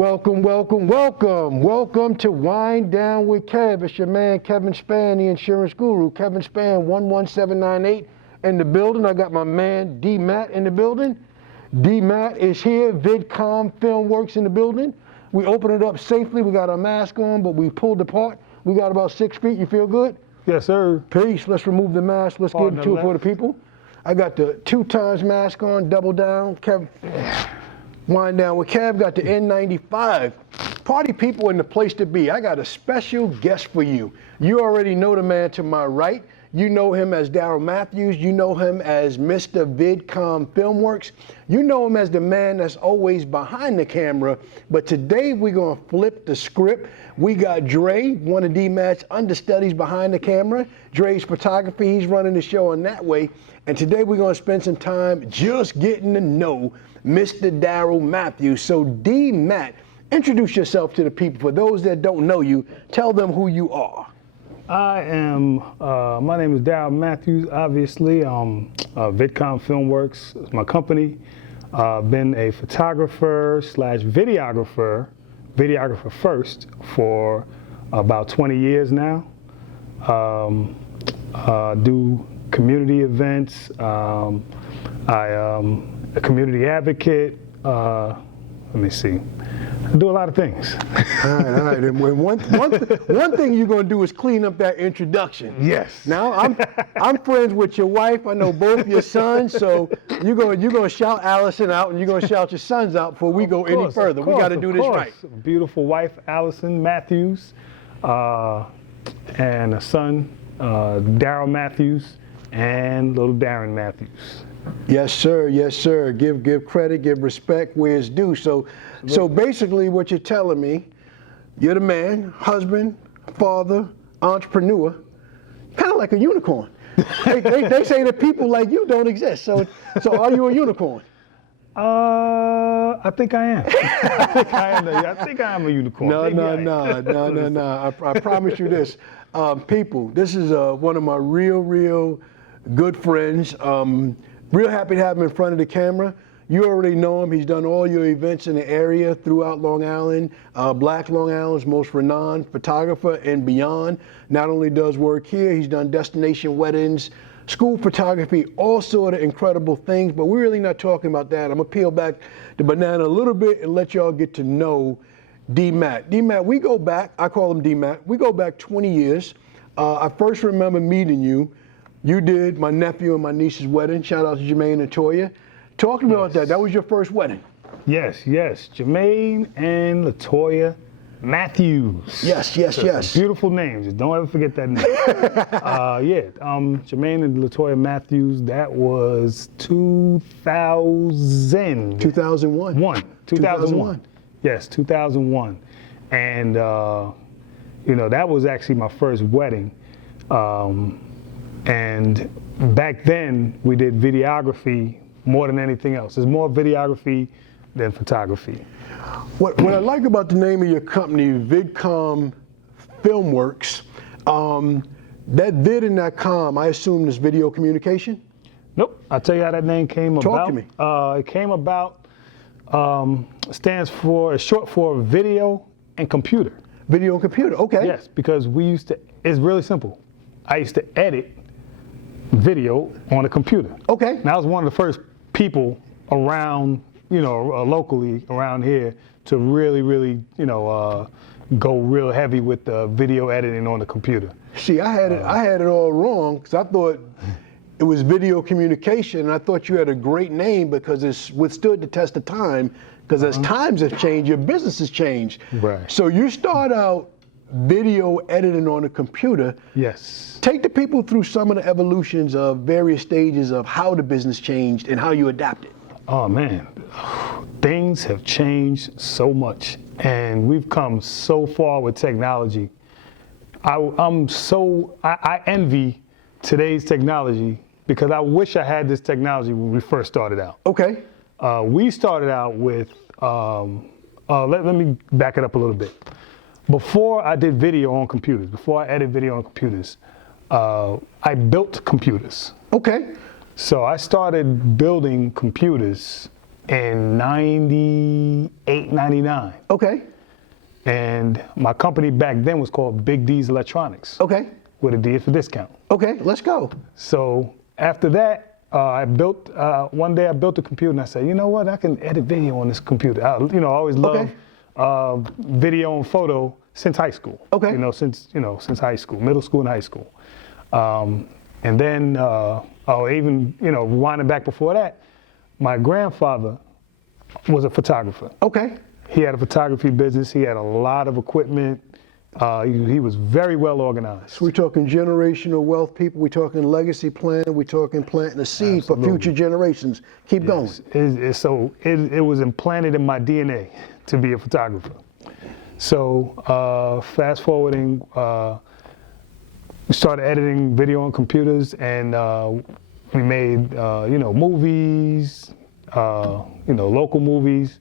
Welcome, welcome, welcome. Welcome to Wind Down with Kev. It's your man, Kevin Spann, the insurance guru. Kevin Spann, 11798 in the building. I got my man, D. Matt in the building. D. Matt is here. Vidcom Filmworks in the building. We opened it up safely. We got our mask on, but we pulled apart. We got about 6 feet. You feel good? Yes, sir. Peace. Let's remove the mask. Let's get into it for the people. I got the 2x mask on, double down. Kev. Wind Down with Kev, got the N95. Party people in the place to be. I got a special guest for you. You already know the man to my right. You know him as Daryl Matthews. You know him as Mr. Vidcom Filmworks. You know him as the man that's always behind the camera. But today we're going to flip the script. We got Dre, one of D-Matt's understudies behind the camera. Dre's photography, he's running the show in that way. And today we're going to spend some time just getting to know Mr. Daryl Matthews. So D-Matt, introduce yourself to the people. For those that don't know you, tell them who you are. My name is Daryl Matthews, obviously. Vidcom Filmworks is my company. Been a photographer slash videographer first for about 20 years now. Do community events. A community advocate. Let me see. I do a lot of things. All right. And one thing you're going to do is clean up that introduction. Yes. Now I'm friends with your wife. I know both your sons, so you're going to shout Allison out, and you're going to shout your sons out before we go any further. We got to do this right. Beautiful wife, Allison Matthews, and a son, Daryl Matthews, and little Darren Matthews. Yes, sir. Yes, sir. Give credit, give respect where it's due. So basically what you're telling me, you're the man, husband, father, entrepreneur, kind of like a unicorn. they say that people like you don't exist. So are you a unicorn? I think I am. I think I am a unicorn. No. I promise you this. People, this is one of my real good friends. Real happy to have him in front of the camera. You already know him. He's done all your events in the area throughout Long Island. Black Long Island's most renowned photographer and beyond. Not only does work here, he's done destination weddings, school photography, all sort of incredible things, but we're really not talking about that. I'm gonna peel back the banana a little bit and let y'all get to know D-Matt. D-Matt, we go back, I call him D-Matt, we go back 20 years. I first remember meeting you. You did my nephew and my niece's wedding. Shout out to Jermaine and Latoya. Talk to me about that. That was your first wedding. Yes. Jermaine and Latoya Matthews. Yes. Beautiful names. Just don't ever forget that name. Jermaine and Latoya Matthews. That was 2000. 2001. 2001. Yes, 2001. And that was actually my first wedding. And back then, we did videography more than anything else. There's more videography than photography. What I like about the name of your company, Vidcom Filmworks, that vid and that com, I assume is video communication? Nope. I'll tell you how that name came about. Talk to me. It came about, it's short for video and computer. Video and computer, okay. Yes, because it's really simple. I used to edit video on a computer. Okay. And I was one of the first people around, locally around here to really, go real heavy with the video editing on the computer. See, I had it all wrong because I thought it was video communication, and I thought you had a great name because it's withstood the test of time. Because as times have changed, your business has changed. Right. So you start out video editing on a computer. Yes. Take the people through some of the evolutions of various stages of how the business changed and how you adapted. Oh man, things have changed so much, and we've come so far with technology. I envy today's technology because I wish I had this technology when we first started out. Okay. We started out with, let me back it up a little bit. Before I did video on computers, before I edited video on computers, I built computers. Okay. So I started building computers in 98, 99. Okay. And my company back then was called Big D's Electronics. Okay. With a D for discount. Okay, let's go. So after that, one day I built a computer and I said, you know what, I can edit video on this computer. I always loved video and photo since high school. Okay. Since high school, middle school and high school. And then, even, rewinding back before that, my grandfather was a photographer. Okay. He had a photography business. He had a lot of equipment. He was very well organized. So we're talking generational wealth people. We're talking legacy plan. We're talking planting a seed for future generations. Keep going. It was implanted in my DNA to be a photographer. So fast forwarding, we started editing video on computers, and we made movies, local movies.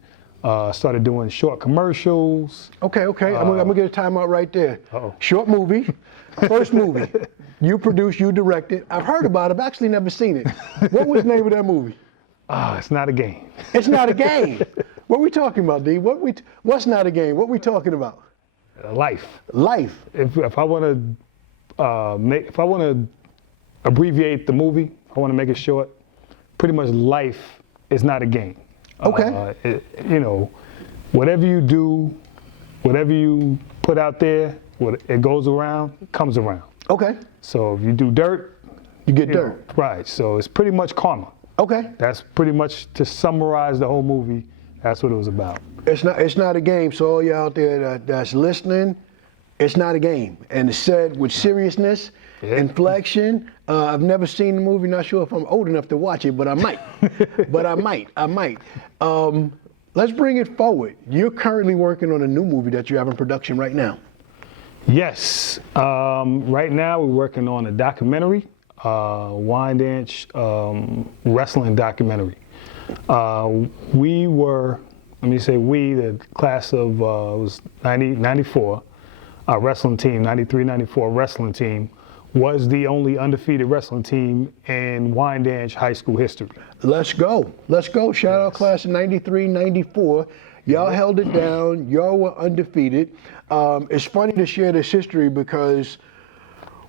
Started doing short commercials. Okay. I'm gonna get a timeout right there. Uh-oh. Short movie, first movie. You produced, you directed. I've heard about it, I've actually never seen it. What was the name of that movie? It's not a game. It's not a game. What are we talking about, D? What's not a game? What are we talking about? Life. Life. If I want to abbreviate the movie, I want to make it short. Pretty much, life is not a game. Okay. Whatever you do, whatever you put out there, it goes around, comes around. Okay. So if you do dirt, you get dirt. Right. So it's pretty much karma. Okay. That's pretty much, to summarize the whole movie, that's what it was about. It's not a game. So all you out there that's listening, it's not a game. And it's said with seriousness, inflection. I've never seen the movie, not sure if I'm old enough to watch it, but I might. I might. Let's bring it forward. You're currently working on a new movie that you have in production right now. Yes. Right now we're working on a documentary, Wyandanch wrestling documentary. The class of was 94, our wrestling team, 93, 94 wrestling team, was the only undefeated wrestling team in Wyandanch high school history. Let's go. Shout out class of 93, 94. Y'all held it down. Y'all were undefeated. It's funny to share this history because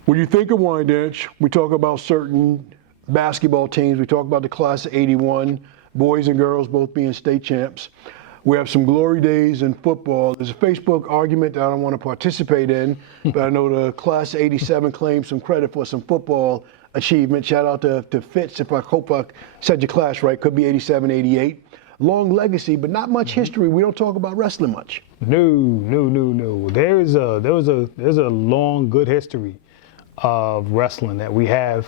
when you think of Wyandanch, we talk about certain basketball teams. We talk about the class of 81, boys and girls both being state champs. We have some glory days in football. There's a Facebook argument that I don't want to participate in, but I know the class of 87 claims some credit for some football achievement. Shout out to Fitz, I hope I said your class right, could be 87, 88. Long legacy, but not much history. We don't talk about wrestling much. No. There's a long, good history of wrestling that we have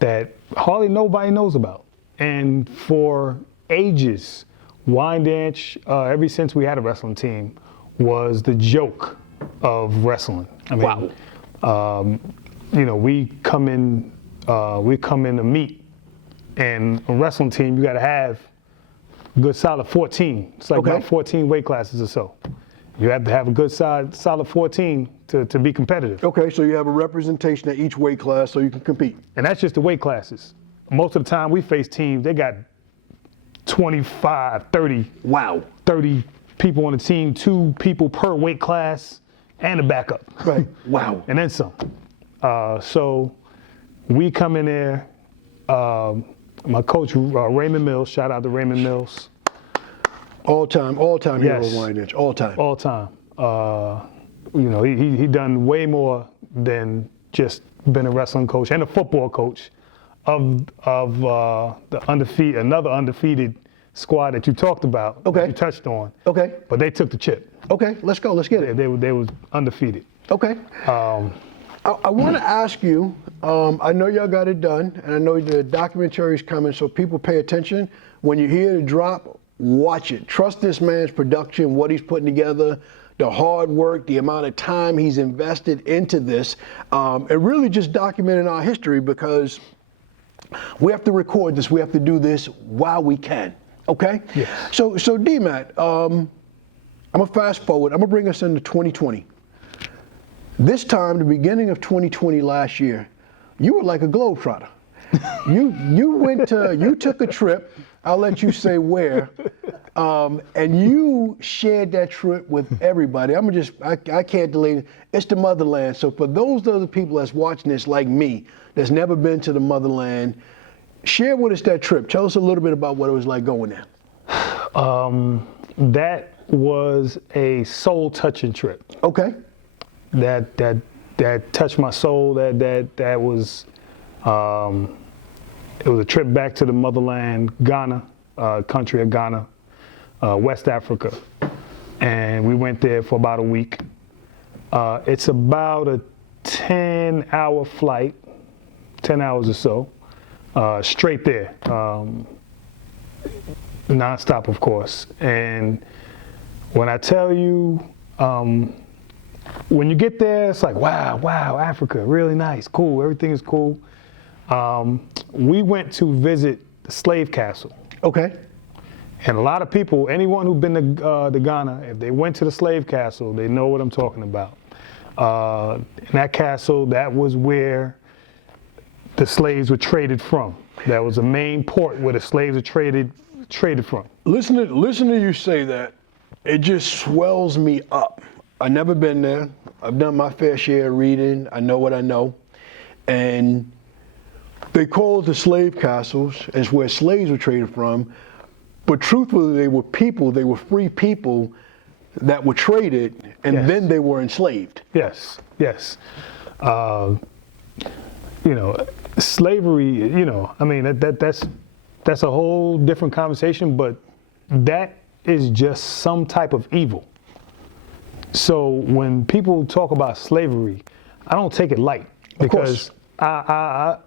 that hardly nobody knows about. And for ages, Wyandanch, ever since we had a wrestling team, was the joke of wrestling. I mean, wow. We come in to meet, and a wrestling team, you got to have a good solid 14. It's like about 14 weight classes or so. You have to have a good solid 14 to be competitive. Okay, so you have a representation at each weight class so you can compete. And that's just the weight classes. Most of the time we face teams, they got 25, 30. Wow. 30 people on the team, 2 people per weight class, and a backup. Right. Wow. And then some. So we come in there. My coach, Raymond Mills, shout out to Raymond Mills. All time hero of Wyandanch, all time. He done way more than just been a wrestling coach and a football coach of another undefeated squad that you talked about, that you touched on. Okay. But they took the chip. Okay, let's go. Let's get it. They was undefeated. Okay. I want to ask you, I know y'all got it done, and I know the documentary's coming, so people pay attention. When you hear the drop, watch it. Trust this man's production, what he's putting together, the hard work, the amount of time he's invested into this, and really just documenting our history, because we have to record this, we have to do this while we can, okay? Yes. So D-Matt, I'm gonna fast forward, I'm gonna bring us into 2020. This time, the beginning of 2020 last year, you were like a globetrotter. You took a trip. I'll let you say where, and you shared that trip with everybody. I can't delay it. It's the motherland. So for those other people that's watching this, like me, that's never been to the motherland, share with us that trip. Tell us a little bit about what it was like going there. That was a soul-touching trip. Okay. That touched my soul. That was. It was a trip back to the motherland, Ghana, country of Ghana, West Africa, and we went there for about a week. It's about a 10-hour flight, 10 hours or so, straight there, nonstop, of course. And when I tell you, when you get there, it's like, wow, Africa, really nice, cool, everything is cool. We went to visit the slave castle. Okay. And a lot of people, anyone who's been to Ghana, if they went to the slave castle, they know what I'm talking about. In that castle, that was where the slaves were traded from. That was the main port where the slaves were traded from. Listen to you say that. It just swells me up. I've never been there. I've done my fair share of reading. I know what I know. And they call it the slave castles. It's where slaves were traded from. But truthfully, they were people. They were free people that were traded, and Yes. then they were enslaved. Yes. Slavery, I mean, that's a whole different conversation, but that is just some type of evil. So when people talk about slavery, I don't take it light, because I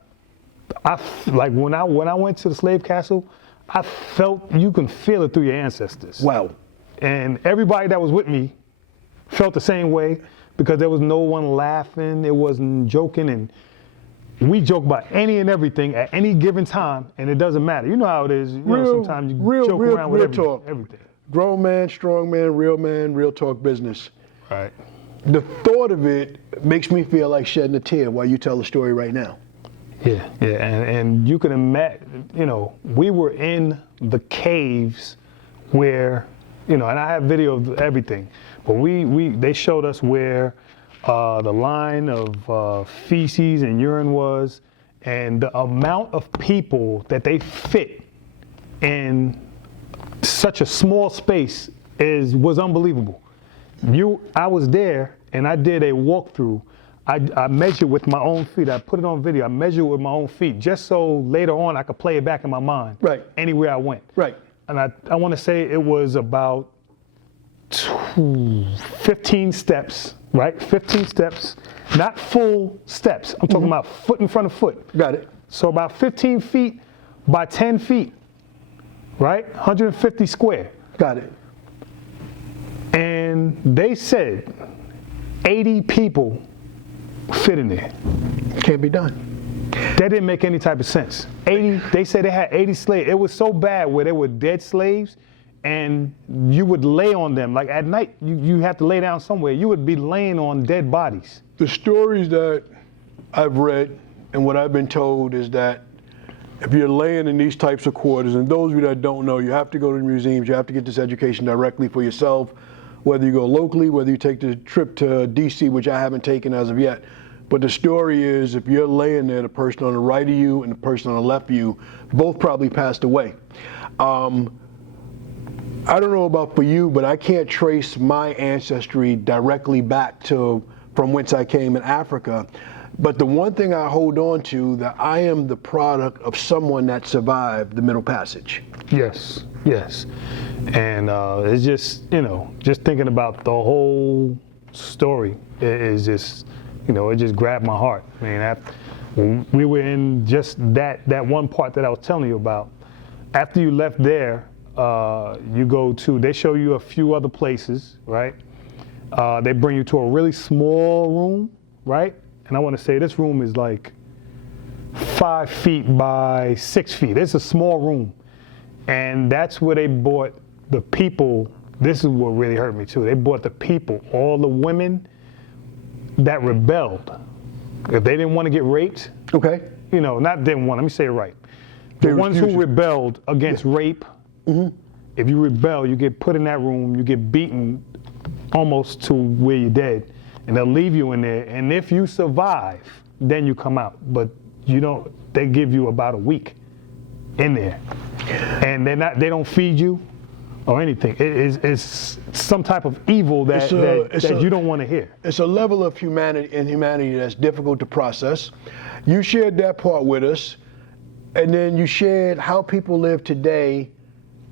like when I went to the slave castle, I felt, you can feel it through your ancestors. Wow. And everybody that was with me felt the same way, because there was no one laughing, it wasn't joking, and we joke about any and everything at any given time, and it doesn't matter. You know how it is. Sometimes you joke around with everything. Grown man, strong man, real talk business. Right. The thought of it makes me feel like shedding a tear while you tell the story right now. Yeah, and you can imagine, we were in the caves where, and I have video of everything, but they showed us where the line of feces and urine was, and the amount of people that they fit in such a small space was unbelievable. I was there, and I did a walkthrough. I measured with my own feet. I put it on video. I measured with my own feet, just so later on I could play it back in my mind. Right. Anywhere I went. Right. And I want to say it was about 15 steps, right? 15 steps, not full steps. I'm talking about foot in front of foot. Got it. So about 15 feet by 10 feet, right? 150 square. Got it. And they said 80 people fit in there. Can't be done. That didn't make any type of sense. They said they had 80 slaves. It was so bad where they were dead slaves, and you would lay on them. Like at night, you have to lay down somewhere. You would be laying on dead bodies. The stories that I've read and what I've been told is that if you're laying in these types of quarters, and those of you that don't know, you have to go to the museums, you have to get this education directly for yourself, whether you go locally, whether you take the trip to DC, which I haven't taken as of yet. But the story is, if you're laying there, the person on the right of you and the person on the left of you both probably passed away. I don't know about for you, but I can't trace my ancestry directly back to from whence I came in Africa. But the one thing I hold on to, that I am the product of someone that survived the Middle Passage. Yes. And it's just, just thinking about the whole story is just, it just grabbed my heart. I mean, when we were in just that one part that I was telling you about. After you left there, they show you a few other places, right? They bring you to a really small room, right? And I want to say this room is like 5 feet by 6 feet. It's a small room. And that's where they brought the people. This is what really hurt me too. They brought the people, all the women that rebelled. If they didn't want to get raped, okay, not didn't want, let me say it right. They The ones who refused you. rebelled against rape, if you rebel, you get put in that room, you get beaten almost to where you're dead, and they'll leave you in there. And if you survive, then you come out. But they give you about a week in there. And they don't feed you or anything. It's some type of evil that you don't want to hear. It's a level of humanity that's difficult to process. You shared that part with us, and then you shared how people live today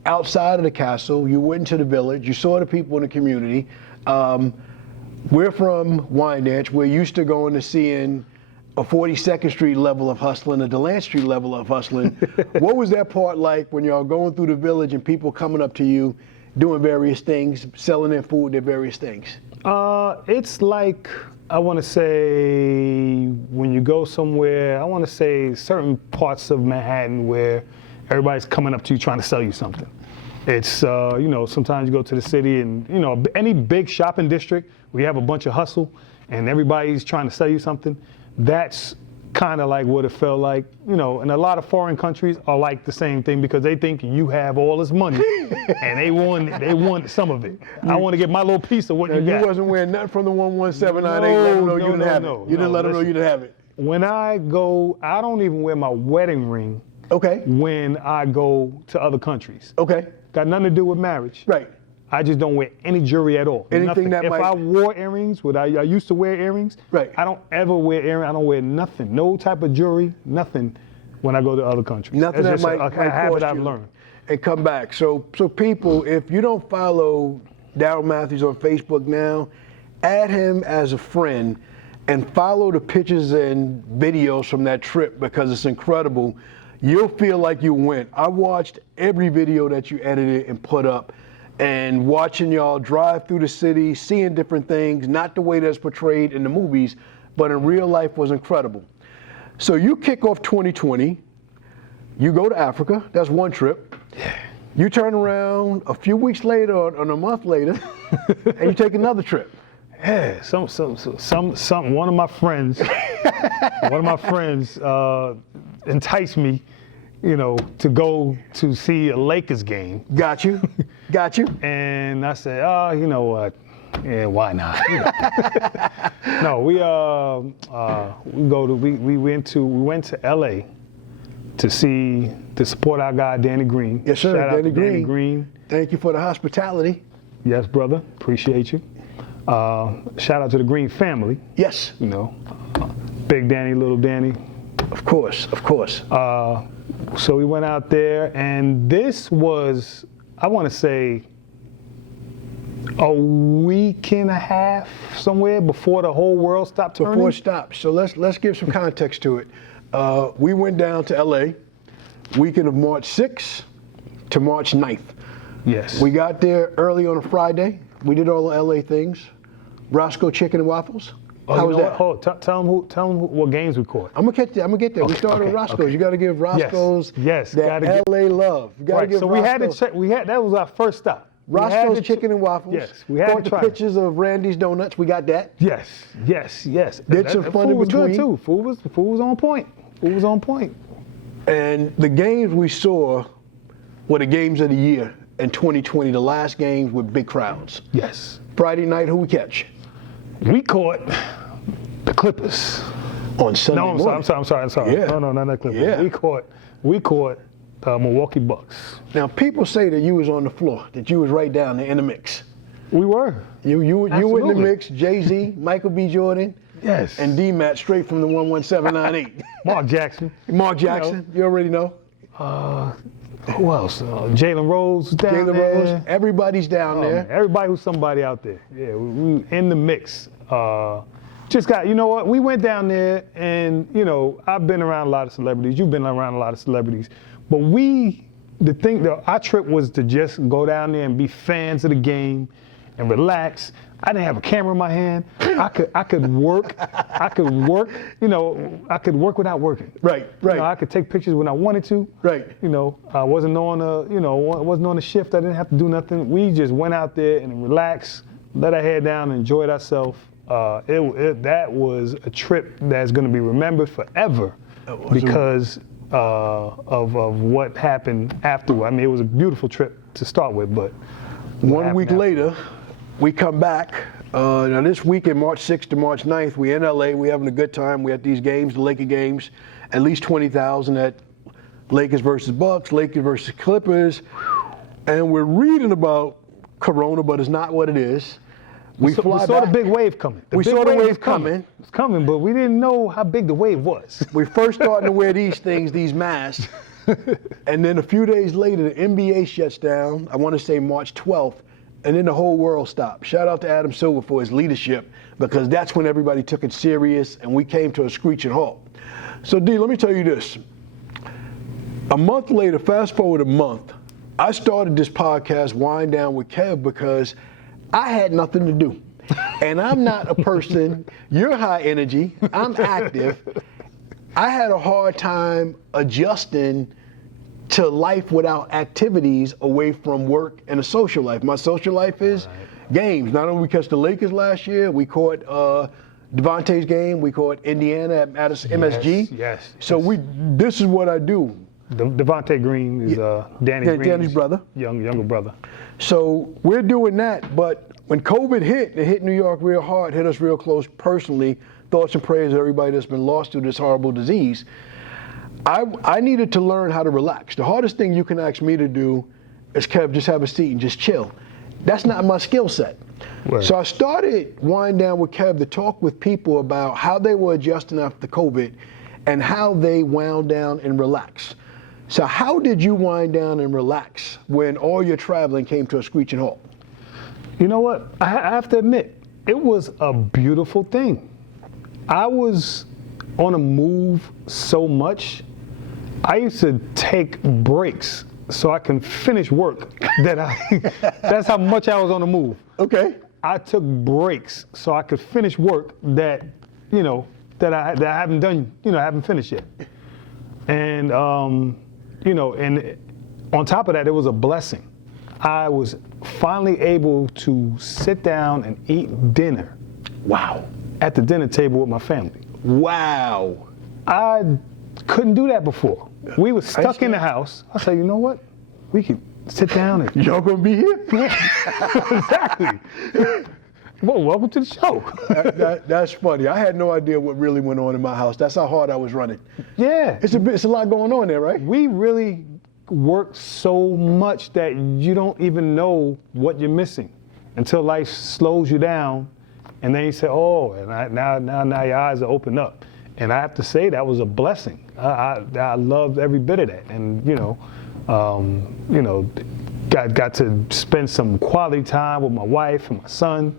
outside of the castle. You went into the village. You saw the people in the community. We're from Wyandanch. We're used to going to seeing a 42nd Street level of hustling, a Delancey Street level of hustling. What was that part like when y'all going through the village and people coming up to you, doing various things, selling their food, their various things? It's like, I want to say, when you go somewhere, I want to say certain parts of Manhattan where everybody's coming up to you trying to sell you something. It's, sometimes you go to the city and, any big shopping district, we have a bunch of hustle and everybody's trying to sell you something. That's kind of like what it felt like, and a lot of foreign countries are like the same thing because they think you have all this money and they want some of it. I want to get my little piece of what you got. You wasn't wearing nothing from the 11798, let them know you didn't have it. You didn't let them know you didn't have it. When I go, I don't even wear my wedding ring. Okay. When I go to other countries. Okay. Got nothing to do with marriage. Right. I just don't wear any jewelry at all. Anything nothing. If I wore earrings, I used to wear earrings. Right. I don't ever wear earrings. I don't wear nothing. No type of jewelry. Nothing. When I go to other countries. Nothing it's that just might a habit cost I've you learned. And come back. So people, if you don't follow Daryl Matthews on Facebook now, add him as a friend and follow the pictures and videos from that trip because it's incredible. You'll feel like you went. I watched every video that you edited and put up, and watching y'all drive through the city, seeing different things, not the way that's portrayed in the movies, but in real life was incredible. So you kick off 2020, you go to Africa, that's one trip. You turn around a few weeks later or a month later, and you take another trip. Yeah, one of my friends enticed me, to go to see a Lakers game. Got you. And I said, oh, you know what? Yeah, why not? No, we went to LA to support our guy Danny Green. Yes, sir. Shout out to Danny Green. Thank you for the hospitality. Yes, brother. Appreciate you. Shout out to the Green family. Yes. Big Danny, little Danny. Of course. So we went out there, and this was, I want to say, a week and a half somewhere before the whole world stopped turning. Before it stopped. So let's give some context to it. We went down to LA, weekend of March 6th to March 9th. Yes. We got there early on a Friday. We did all the LA things. Roscoe Chicken and Waffles. How was that? Tell them what games we caught. I'm gonna get there. We started with Roscoe's. You got to give Roscoe's that LA love. You got to give so Roscoe's. we had to check. That was our first stop. Roscoe's Chicken and Waffles. Yes, we had the pictures of Randy's Donuts. We got that. Yes. Did some fun in between. Food was good too. Food was on point. Food was on point. And the games we saw were the games of the year in 2020. The last games with big crowds. Yes. Friday night, who we catch? We caught the Clippers. On Sunday morning. I'm sorry. Yeah. No, not the Clippers. Yeah. We caught the Milwaukee Bucks. Now, people say that you was on the floor, that you was right down there in the mix. We were. You in the mix, Jay-Z, Michael B. Jordan, yes, and D-Matt straight from the 11798. Mark Jackson. You already know. Who else? Jalen Rose was down there. Everybody's down there. Everybody who's somebody out there. Yeah, we in the mix. You know what? We went down there, and I've been around a lot of celebrities. You've been around a lot of celebrities, but our trip was to just go down there and be fans of the game and relax. I didn't have a camera in my hand. I could work. I could work without working. Right. I could take pictures when I wanted to. Right. I wasn't on a shift. I didn't have to do nothing. We just went out there and relaxed, let our head down, and enjoyed ourselves. That was a trip that's going to be remembered forever because of what happened afterward. I mean, it was a beautiful trip to start with, but 1 week later, we come back. Now this weekend, March 6th to March 9th, we in LA, we having a good time. We at these games, the Laker games, at least 20,000 at Lakers versus Bucks, Lakers versus Clippers. And we're reading about Corona, but it's not what it is. We saw the big wave coming. We saw the wave coming. It's coming, but we didn't know how big the wave was. We first starting to wear these things, these masks. And then a few days later, the NBA shuts down, I want to say March 12th, and then the whole world stopped. Shout out to Adam Silver for his leadership, because that's when everybody took it serious and we came to a screeching halt. So D, let me tell you this. A month later, fast forward a month, I started this podcast, Wind Down with Kev, because I had nothing to do. And I'm not a person, you're high energy, I'm active. I had a hard time adjusting to life without activities away from work and a social life. My social life is games. Not only we catch the Lakers last year, we caught Devontae's game, we caught Indiana at Madison MSG. Yes. So this is what I do. Devontae Green is Danny's brother. Younger brother. So we're doing that, but when COVID hit, it hit New York real hard, hit us real close personally. Thoughts and prayers to everybody that's been lost to this horrible disease. I needed to learn how to relax. The hardest thing you can ask me to do is, Kev, just have a seat and just chill. That's not my skill set. Right. So I started Wind Down with Kev to talk with people about how they were adjusting after COVID and how they wound down and relaxed. So how did you wind down and relax when all your traveling came to a screeching halt? You know what? I have to admit, it was a beautiful thing. I was on a move so much. I used to take breaks so I can finish work. That's how much I was on the move. Okay. I took breaks so I could finish work that I haven't done, I haven't finished yet. And and on top of that, it was a blessing. I was finally able to sit down and eat dinner. Wow. At the dinner table with my family. Wow. I couldn't do that before. We were stuck in the house. I said, you know what? We could sit down and... Y'all gonna be here? Exactly. Well, welcome to the show. That's funny. I had no idea what really went on in my house. That's how hard I was running. Yeah. It's a lot going on there, right? We really work so much that you don't even know what you're missing until life slows you down, and then you say, oh, and now your eyes are opened up. And I have to say that was a blessing. I loved every bit of that, and got to spend some quality time with my wife and my son.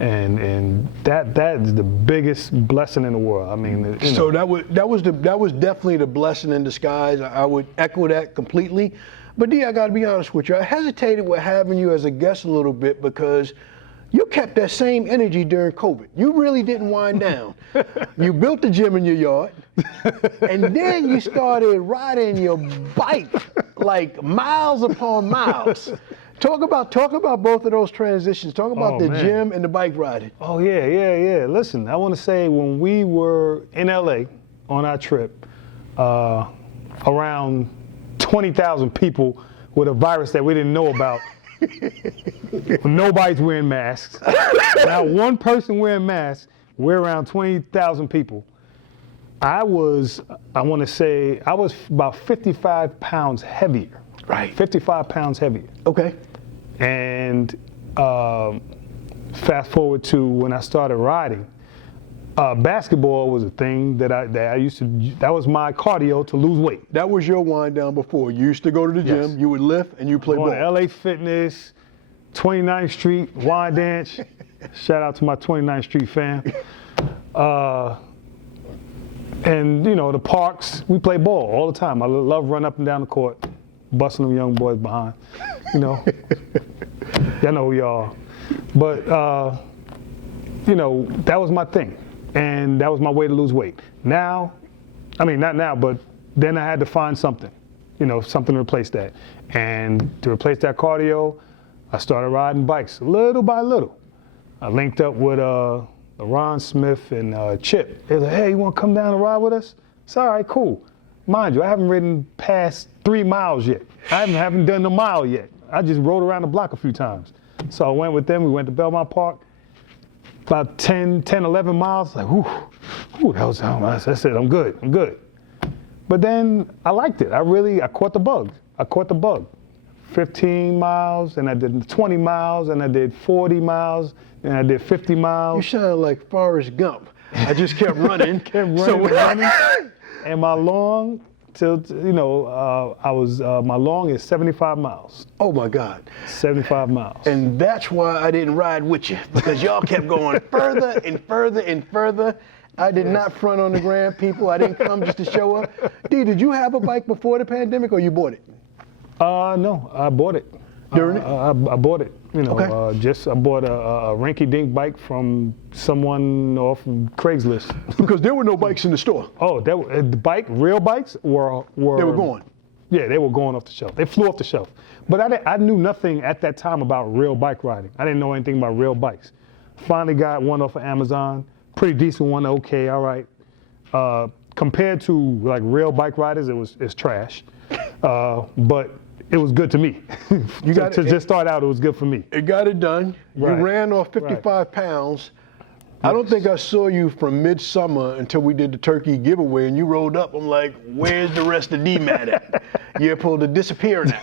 And that is the biggest blessing in the world. I mean, so that was definitely the blessing in disguise. I would echo that completely. But D, I got to be honest with you. I hesitated with having you as a guest a little bit because you kept that same energy during COVID. You really didn't wind down. You built the gym in your yard, and then you started riding your bike like miles upon miles. Talk about both of those transitions. Talk about the gym and the bike riding. Oh, yeah. Listen, I want to say when we were in LA on our trip, around 20,000 people with a virus that we didn't know about. Nobody's wearing masks. Not one person wearing masks. We're around 20,000 people. I was about 55 pounds heavier. Right. 55 pounds heavier. Okay. And fast forward to when I started riding, basketball was a thing that I used to, that was my cardio to lose weight. That was your wind down before. You used to go to the gym, you would lift, and you play ball. Going to LA Fitness, 29th Street, Wind Dance. Shout out to my 29th Street fam. And the parks, we play ball all the time. I love running up and down the court, busting them young boys behind. Y'all know who y'all are. But, that was my thing. And that was my way to lose weight. Now, I mean, not now, but then I had to find something, something to replace that. And to replace that cardio, I started riding bikes little by little. I linked up with Ron Smith and Chip. They were like, hey, you want to come down and ride with us? It's all right, cool. Mind you, I haven't ridden past 3 miles yet. I haven't done a mile yet. I just rode around the block a few times. So I went with them. We went to Belmont Park. About 10, 11 miles. Like, whew, that was how I said, I'm good. But then I liked it. I caught the bug. 15 miles, and I did 20 miles, and I did 40 miles, and I did 50 miles. You sound like Forrest Gump. I just kept running. running. And my long, my long is 75 miles. Oh my God. 75 miles. And that's why I didn't ride with you, because y'all kept going further and further and further. I did not front on the gram, people. I didn't come just to show up. D, did you have a bike before the pandemic, or you bought it? No, I bought it. During it? I bought it. Okay. I bought a rinky-dink bike from someone off Craigslist. Because there were no bikes in the store. Oh, the real bikes were. They were gone. Yeah, they were going off the shelf. They flew off the shelf. But I knew nothing at that time about real bike riding. I didn't know anything about real bikes. Finally got one off of Amazon. Pretty decent one. Okay, all right. Compared to like real bike riders, it's trash. But it was good to me. Just start out, it was good for me. It got it done. You ran off 55 pounds. I don't think I saw you from midsummer until we did the turkey giveaway, and you rolled up. I'm like, where's the rest of DMAT at? You're supposed to disappear now.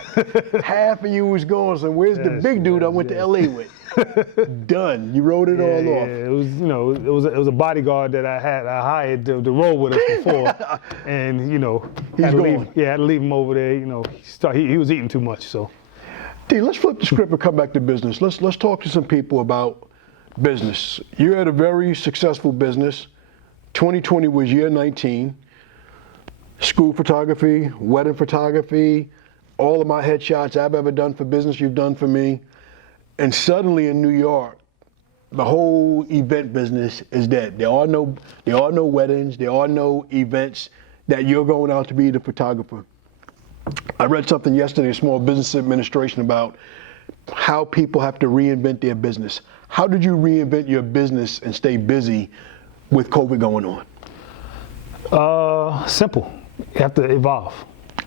Half of you was gone, so where's the big dude I went to LA with? Done. You rode it all off. Yeah, it was a bodyguard that I hired to roll with us before, and He's gone. I had to leave him over there. He was eating too much, so. D, let's flip the script and come back to business. Let's talk to some people about business. You had a very successful business. 2020 was year 19. School photography, wedding photography, all of my headshots I've ever done for business, you've done for me. And suddenly in New York, the whole event business is dead. There are no weddings, there are no events that you're going out to be the photographer. I read something yesterday, Small Business Administration, about how people have to reinvent their business. How did you reinvent your business and stay busy with COVID going on? Simple. You have to evolve.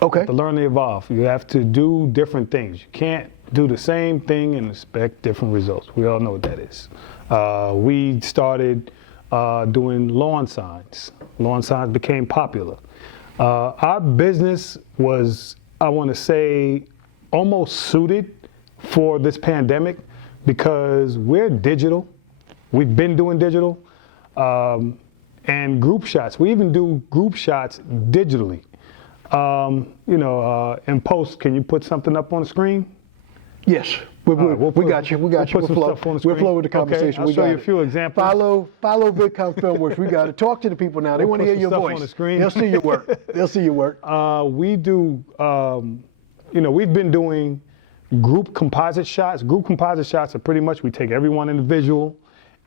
Okay. You have to learn to evolve. You have to do different things. You can't do the same thing and expect different results. We all know what that is. We started doing lawn signs. Lawn signs became popular. Our business was, I want to say, almost suited for this pandemic because we're digital. We've been doing digital. And group shots. We even do group shots digitally. In post, can you put something up on the screen? Yes, we got you. We'll flow with the conversation. Okay, I'll show you a few examples. Follow Vidcom Filmworks. We got to talk to the people now. They want to hear your voice. On the screen. They'll see your work. We do. We've been doing group composite shots. Group composite shots are pretty much we take everyone individual,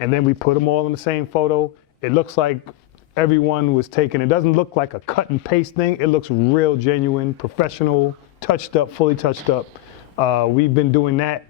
and then we put them all in the same photo. It looks like everyone was taken. It doesn't look like a cut and paste thing. It looks real, genuine, professional, touched up, fully touched up. We've been doing that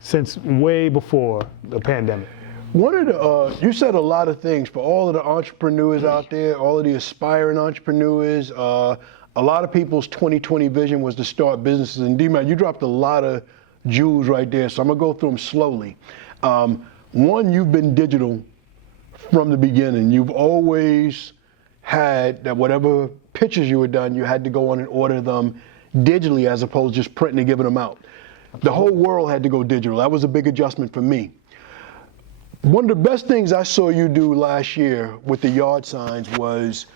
since way before the pandemic. One of the, you said a lot of things for all of the entrepreneurs out there, all of the aspiring entrepreneurs. A lot of people's 2020 vision was to start businesses. And D-Man, you dropped a lot of jewels right there, so I'm gonna go through them slowly. One, you've been digital from the beginning. You've always had that whatever pictures you had done, you had to go on and order them digitally as opposed to just printing and giving them out. The whole world had to go digital. That was a big adjustment for me. One of the best things I saw you do last year with the yard signs was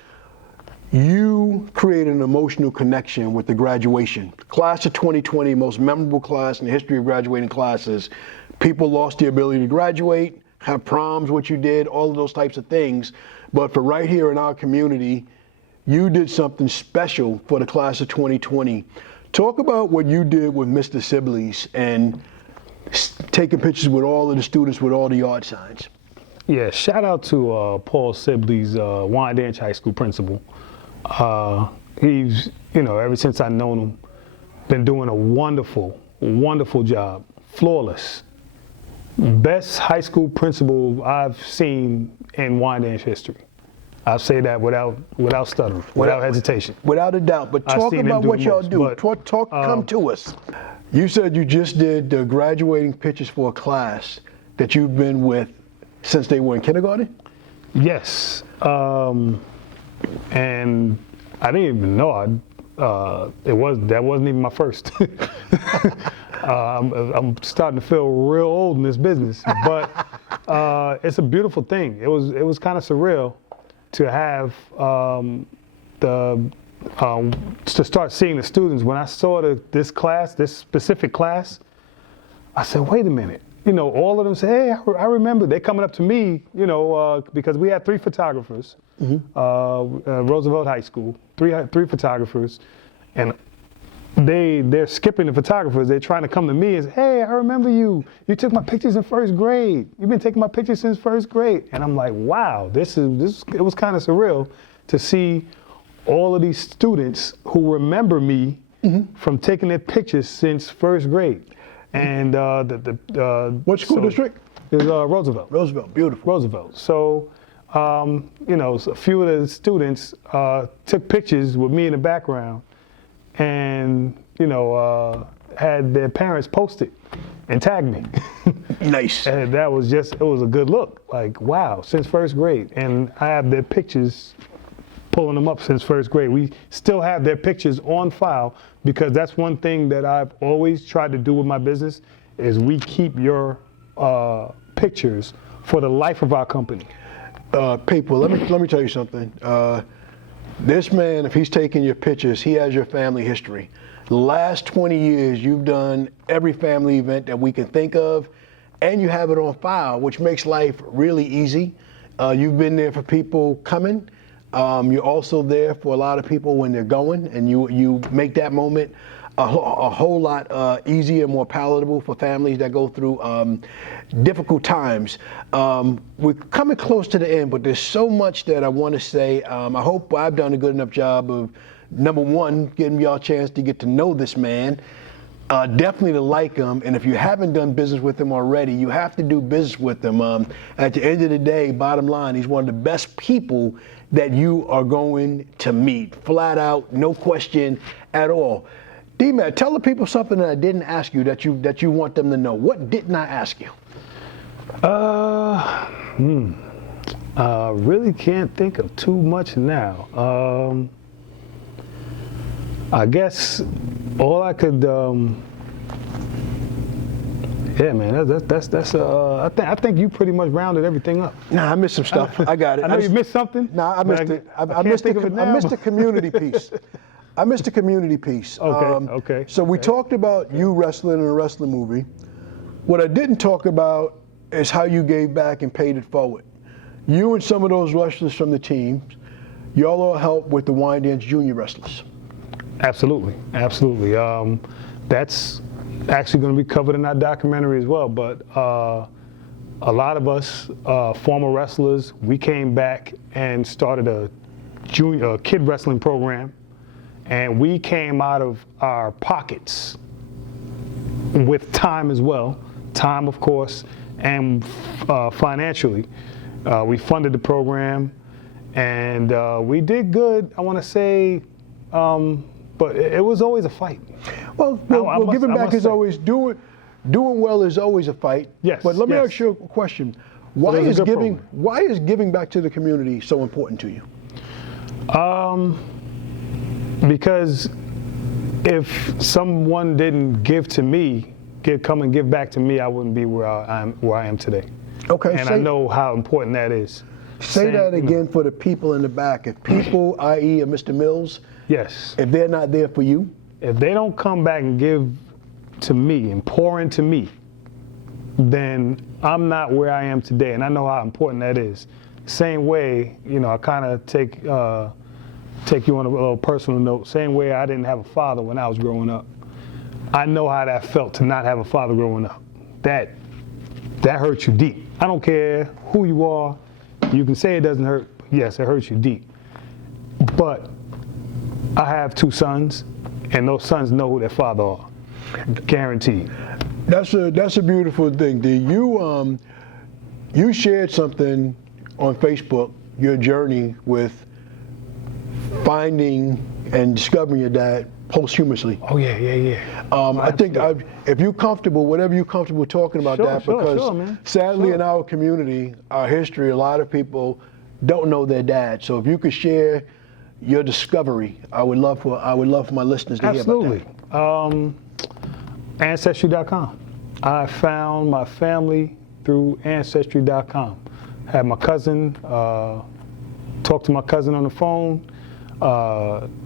you created an emotional connection with the graduation. Class of 2020, most memorable class in the history of graduating classes. People lost the ability to graduate, have proms, what you did, all of those types of things. But for right here in our community, you did something special for the class of 2020. Talk about what you did with Mr. Sibley's and taking pictures with all of the students with all the yard signs. Yeah, shout out to Paul Sibley's Wyandanch High School principal. He's, ever since I've known him, been doing a wonderful, wonderful job, flawless. Best high school principal I've seen in Wyandanch history. I'll say that without stuttering, without hesitation. Without a doubt. But I've talk seen him about do what the y'all most, do. but, Come to us. You said you just did the graduating pictures for a class that you've been with since they were in kindergarten? Yes. And I didn't even know that wasn't even my first. I'm starting to feel real old in this business, but it's a beautiful thing. It was kind of surreal to have to start seeing the students. When I saw this specific class, I said, wait a minute. You know, all of them say, hey, I remember. They're coming up to me, you know, because we had 3 photographers, Roosevelt High School, three photographers, and they're skipping the photographers. They're trying to come to me and say, hey, I remember you. You took my pictures in 1st grade. You've been taking my pictures since 1st grade. And I'm like, wow, it was kind of surreal to see all of these students who remember me from taking their pictures since 1st grade. And what school district? Is Roosevelt. Roosevelt, beautiful. Roosevelt. So, you know, a few of the students took pictures with me in the background, and you know, had their parents post it and tag me. Nice. And that was it was a good look. Like, wow, since 1st grade, and I have their pictures. Pulling them up since 1st grade. We still have their pictures on file because that's one thing that I've always tried to do with my business is we keep your pictures for the life of our company. People, let me tell you something. This man, if he's taking your pictures, he has your family history. The last 20 years, you've done every family event that we can think of, and you have it on file, which makes life really easy. You've been there for people coming. You're also there for a lot of people when they're going, and you make that moment a whole lot easier, more palatable for families that go through difficult times. We're coming close to the end, but there's so much that I want to say. I hope I've done a good enough job of, number one, giving y'all a chance to get to know this man. Definitely to like him, and if you haven't done business with him already, you have to do business with him. At the end of the day, bottom line, he's one of the best people that you are going to meet, flat out, no question at all. D-Man, tell the people something that I didn't ask you that you want them to know. What didn't I ask you? Really can't think of too much now. I guess all I could, yeah, man, that's I think you pretty much rounded everything up. Nah, I missed some stuff. I got it. I know you missed something. Nah, I missed it. I missed the community piece. I missed the community piece. Okay. So we talked about you wrestling in a wrestling movie. What I didn't talk about is how you gave back and paid it forward. You and some of those wrestlers from the teams, y'all all helped with the Wyandanch Junior wrestlers. Absolutely. That's actually going to be covered in our documentary as well. But a lot of us former wrestlers, we came back and started a kid wrestling program, and we came out of our pockets with time as well. Time, of course, and financially. We funded the program, and we did good, I want to say, but it was always a fight. Well, giving back is always doing well is always a fight. Yes. But let me ask you a question. Why is giving back to the community so important to you? Because if someone didn't come and give back to me, I wouldn't be where I am today. Okay. And I know how important that is. Say that again for the people in the back. If people, i.e. Mr. Mills, yes, if they're not there for you, if they don't come back and give to me and pour into me, then I'm not where I am today, and I know how important that is. Same way, I kind of take you on a little personal note. Same way I didn't have a father when I was growing up. I know how that felt to not have a father growing up. That hurts you deep. I don't care who you are. You can say it doesn't hurt. Yes, it hurts you deep. But I have 2 sons, and those sons know who their father are. Guaranteed. That's a beautiful thing. You shared something on Facebook your journey with finding and discovering your dad posthumously. Oh yeah. I think if you're comfortable, whatever you're comfortable talking about that, because man. sadly in our community, our history, a lot of people don't know their dad. So if you could share your discovery, I would love for my listeners to hear about that. Ancestry.com. I found my family through Ancestry.com. Had my cousin, talked to my cousin on the phone.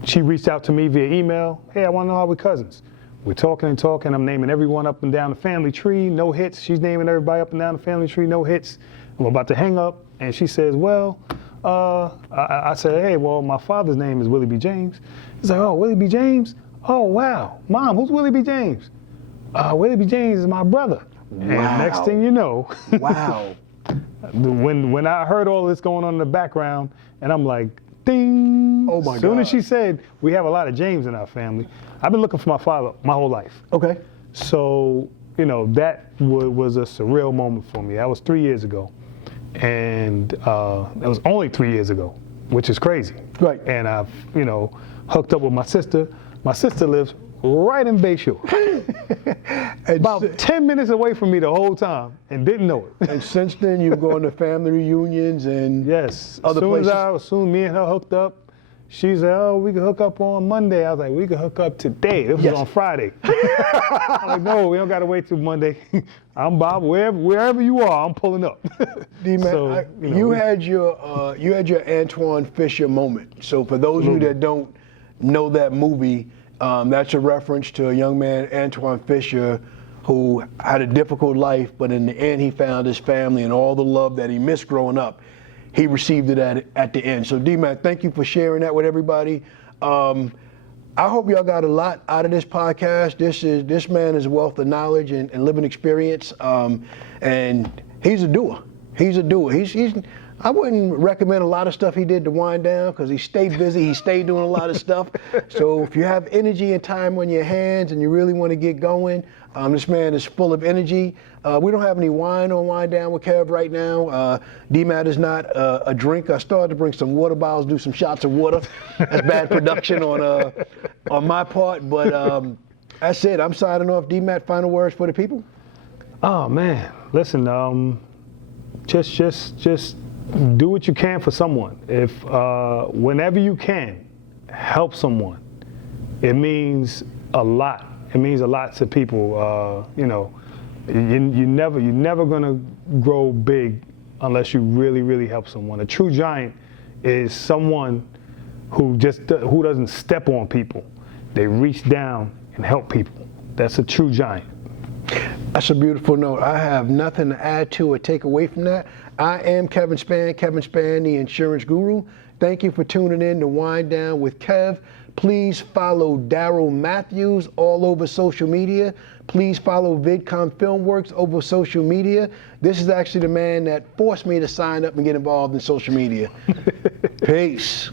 She reached out to me via email. Hey, I want to know how we're cousins. We're talking and talking. I'm naming everyone up and down the family tree, no hits. She's naming everybody up and down the family tree, no hits. I'm about to hang up, and she says, well, I said, hey, well, my father's name is Willie B. James. He's like, oh, Willie B. James? Oh, wow. Mom, who's Willie B. James? Willie B. James is my brother. Wow. And next thing you know, wow. when I heard all this going on in the background, and I'm like, ding. Oh my God. As soon as she said, we have a lot of James in our family, I've been looking for my father my whole life. Okay. So, you know, that was a surreal moment for me. That was 3 years ago. And that was only 3 years ago, which is crazy. Right. And I've, you know, hooked up with my sister. My sister lives right in Bayshore. About 10 minutes away from me the whole time and didn't know it. And since then, you've gone to family reunions and yes, other places? As soon as me and her hooked up, she said, oh, we can hook up on Monday. I was like, we can hook up today. This was on Friday. I'm like, no, we don't got to wait till Monday. I'm Bob, wherever you are, I'm pulling up. D-Man, So, you had your Antoine Fisher moment. So for those of you that don't know that movie, that's a reference to a young man, Antoine Fisher, who had a difficult life, but in the end he found his family and all the love that he missed growing up. He received it at the end. So D-Man, thank you for sharing that with everybody. I hope y'all got a lot out of this podcast. This man is a wealth of knowledge and living experience, and he's a doer. He's a doer. I wouldn't recommend a lot of stuff he did to wind down because he stayed busy. He stayed doing a lot of stuff. So if you have energy and time on your hands and you really want to get going, this man is full of energy. We don't have any wine on Wind Down with Kev right now. D-Matt is not a drinker. I started to bring some water bottles, do some shots of water. That's bad production on my part, but that's it. I'm signing off. D-Matt, final words for the people? Oh man, listen, just do what you can for someone. If whenever you can, help someone. It means a lot. It means a lot to people. You know, you're never gonna grow big unless you really help someone. A true giant is someone who doesn't step on people. They reach down and help people. That's a true giant. That's a beautiful note. I have nothing to add to or take away from that. I am Kevin Spann, the insurance guru. Thank you for tuning in to Wind Down with Kev. Please follow Daryl Matthews all over social media. Please follow Vidcom Filmworks over social media. This is actually the man that forced me to sign up and get involved in social media. Peace.